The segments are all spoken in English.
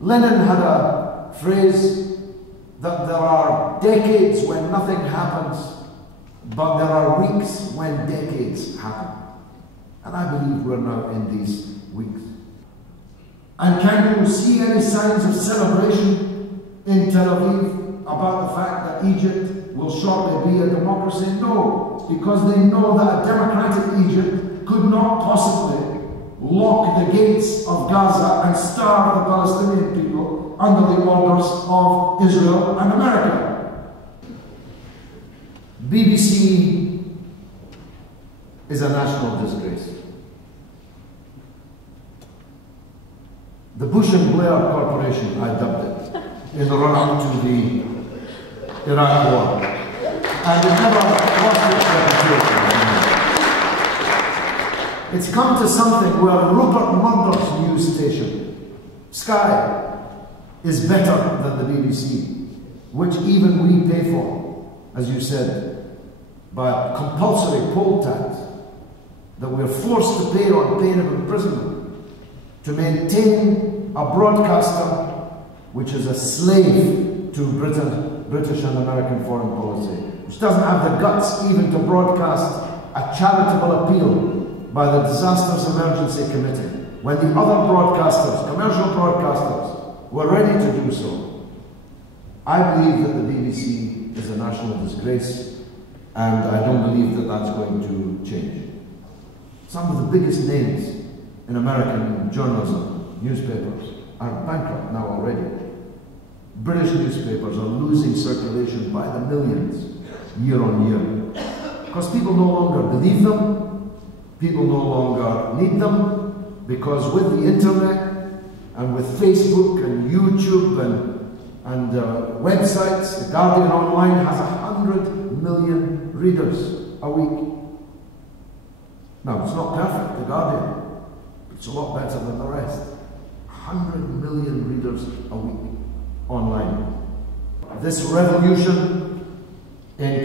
Lenin had a phrase that there are decades when nothing happens, but there are weeks when decades happen. And I believe we're now in these weeks. And can you see any signs of celebration in Tel Aviv about the fact that Egypt will shortly be a democracy? No, because they know that a democratic Egypt could not possibly lock the gates of Gaza and starve the Palestinian people under the orders of Israel and America. BBC is a national disgrace. The Bush and Blair Corporation, I dubbed it, in the run-up to the Iraq War. And it never lost its reputation. It's come to something where Rupert Murdoch's news station, Sky, is better than the BBC, which even we pay for, as you said, by a compulsory poll tax that we're forced to pay on pain of imprisonment to maintain a broadcaster which is a slave to British and American foreign policy, which doesn't have the guts even to broadcast a charitable appeal by the Disasters Emergency Committee, when the other broadcasters, commercial broadcasters, were ready to do so. I believe that the BBC is a national disgrace, and I don't believe that that's going to change. Some of the biggest names in American journalism, newspapers, are bankrupt now already. British newspapers are losing circulation by the millions year on year, because people no longer believe them. People no longer need them, because with the internet and with Facebook and YouTube and websites, The Guardian Online has 100 million readers a week. Now, it's not perfect, The Guardian, but it's a lot better than the rest. 100 million readers a week online. This revolution in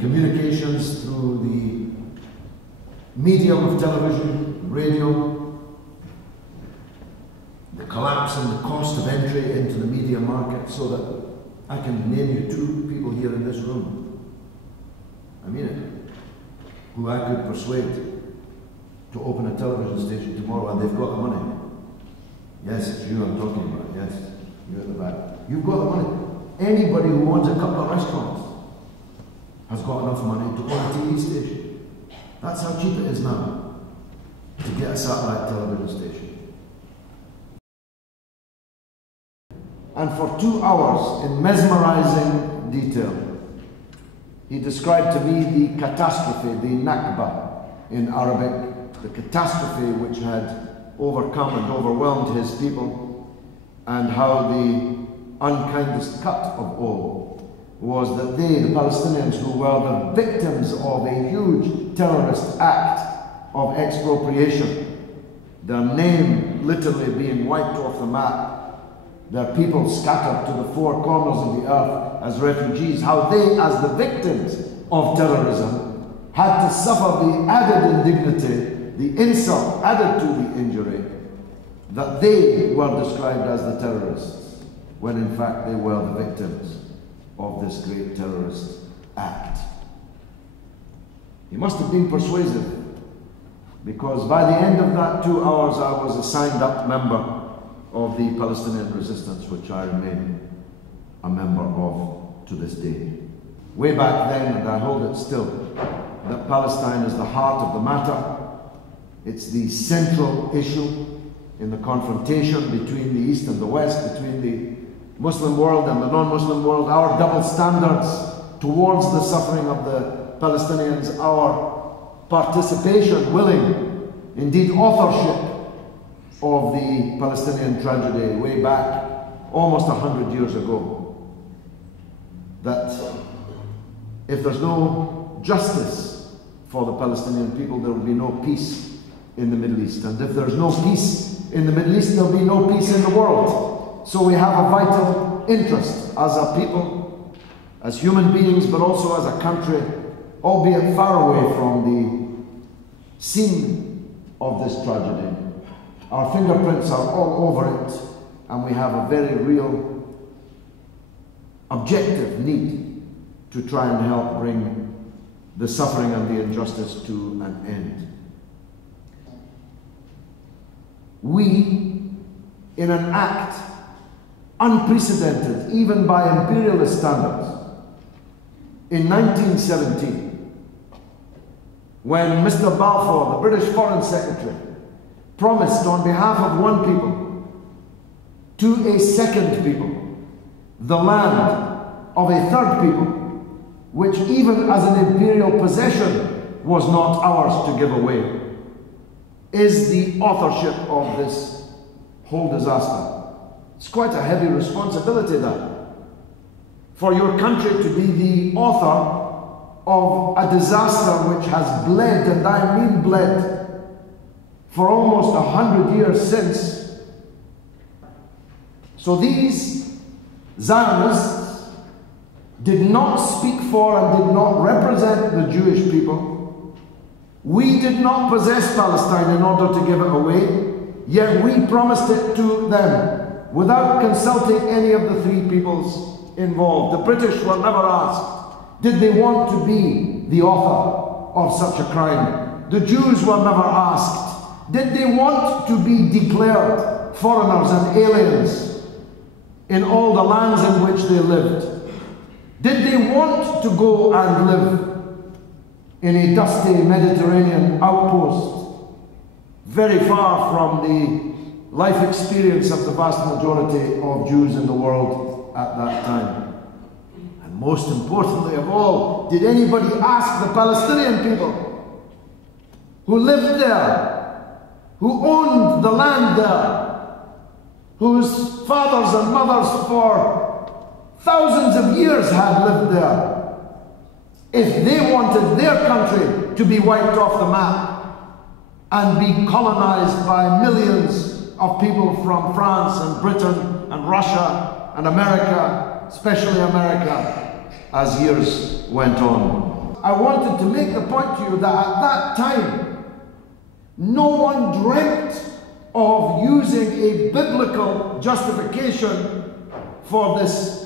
communications through the medium of television, radio, the collapse in the cost of entry into the media market, so that I can name you two people here in this room, I mean it, who I could persuade to open a television station tomorrow, and they've got the money. Yes, it's you I'm talking about, yes, you at the back. You've got the money. Anybody who owns a couple of restaurants has got enough money to own a TV station. That's how cheap it is now to get a satellite television station. And for 2 hours, in mesmerizing detail, he described to me the catastrophe, the Nakba in Arabic, the catastrophe which had overcome and overwhelmed his people, and how the unkindest cut of all was that they, the Palestinians, who were the victims of a huge terrorist act of expropriation, their name literally being wiped off the map, their people scattered to the four corners of the earth as refugees, how they, as the victims of terrorism, had to suffer the added indignity, the insult added to the injury, that they were described as the terrorists, when in fact they were the victims of this great terrorist act. He must have been persuasive, because by the end of that 2 hours I was a signed up member of the Palestinian resistance, which I remain a member of to this day. Way back then, and I hold it still, that Palestine is the heart of the matter. It's the central issue in the confrontation between the East and the West, between the Muslim world and the non-Muslim world, our double standards towards the suffering of the Palestinians, our participation, willing, indeed authorship of the Palestinian tragedy way back almost 100 years ago. That if there's no justice for the Palestinian people, there will be no peace in the Middle East. And if there's no peace in the Middle East, there'll be no peace in the world. So we have a vital interest as a people, as human beings, but also as a country, albeit far away from the scene of this tragedy, Our fingerprints are all over it, and we have a very real, objective need to try and help bring the suffering and the injustice to an end. We, in an act unprecedented even by imperialist standards, in 1917, when Mr. Balfour, the British Foreign Secretary, promised on behalf of one people to a second people the land of a third people, which even as an imperial possession was not ours to give away, is the authorship of this whole disaster. It's quite a heavy responsibility, that, for your country to be the author of a disaster which has bled, and I mean bled, for almost 100 years since. So these Zionists did not speak for and did not represent the Jewish people. We did not possess Palestine in order to give it away, yet we promised it to them without consulting any of the three peoples involved. The British were never asked, did they want to be the author of such a crime? The Jews were never asked, did they want to be declared foreigners and aliens in all the lands in which they lived? Did they want to go and live in a dusty Mediterranean outpost, very far from the life experience of the vast majority of Jews in the world at that time? And most importantly of all, did anybody ask the Palestinian people who lived there, who owned the land there, whose fathers and mothers for thousands of years had lived there, if they wanted their country to be wiped off the map and be colonized by millions of people from France and Britain and Russia and America, especially America, as years went on? I wanted to make the point to you that at that time, no one dreamt of using a biblical justification for this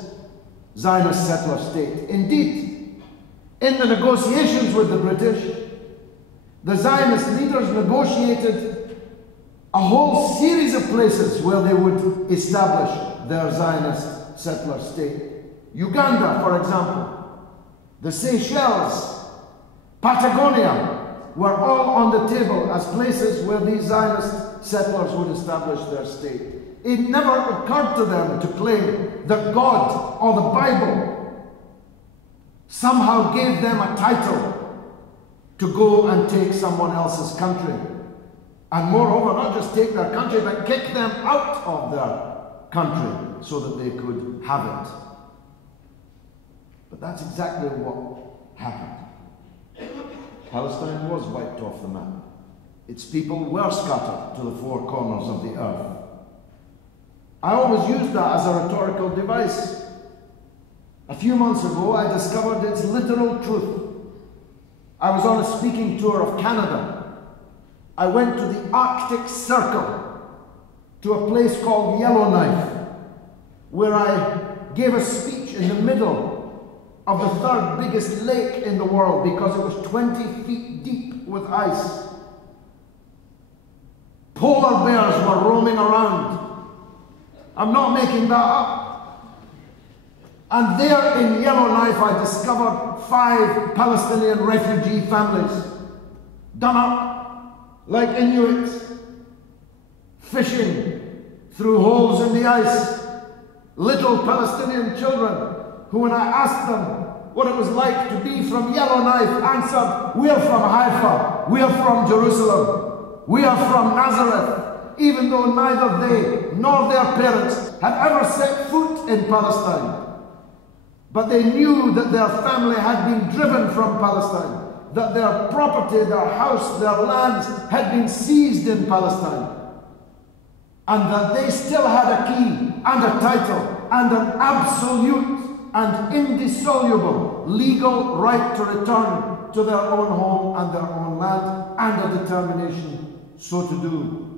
Zionist settler state. Indeed, in the negotiations with the British, the Zionist leaders negotiated a whole series of places where they would establish their Zionist settler state. Uganda, for example, the Seychelles, Patagonia, were all on the table as places where these Zionist settlers would establish their state. It never occurred to them to claim that God or the Bible somehow gave them a title to go and take someone else's country. And moreover, not just take their country, but kick them out of their country so that they could have it. But that's exactly what happened. Palestine was wiped off the map. Its people were scattered to the four corners of the earth. I always used that as a rhetorical device. A few months ago, I discovered its literal truth. I was on a speaking tour of Canada. I went to the Arctic Circle, to a place called Yellowknife, where I gave a speech in the middle of the third biggest lake in the world because it was 20 feet deep with ice. Polar bears were roaming around. I'm not making that up. And there in Yellowknife I discovered 5 Palestinian refugee families, done up like Inuits, fishing through holes in the ice. Little Palestinian children who, when I asked them what it was like to be from Yellowknife, answered, "We are from Haifa, we are from Jerusalem, we are from Nazareth," even though neither they nor their parents had ever set foot in Palestine. But they knew that their family had been driven from Palestine, that their property, their house, their lands had been seized in Palestine, and that they still had a key and a title and an absolute and indissoluble legal right to return to their own home and their own land, and a determination so to do.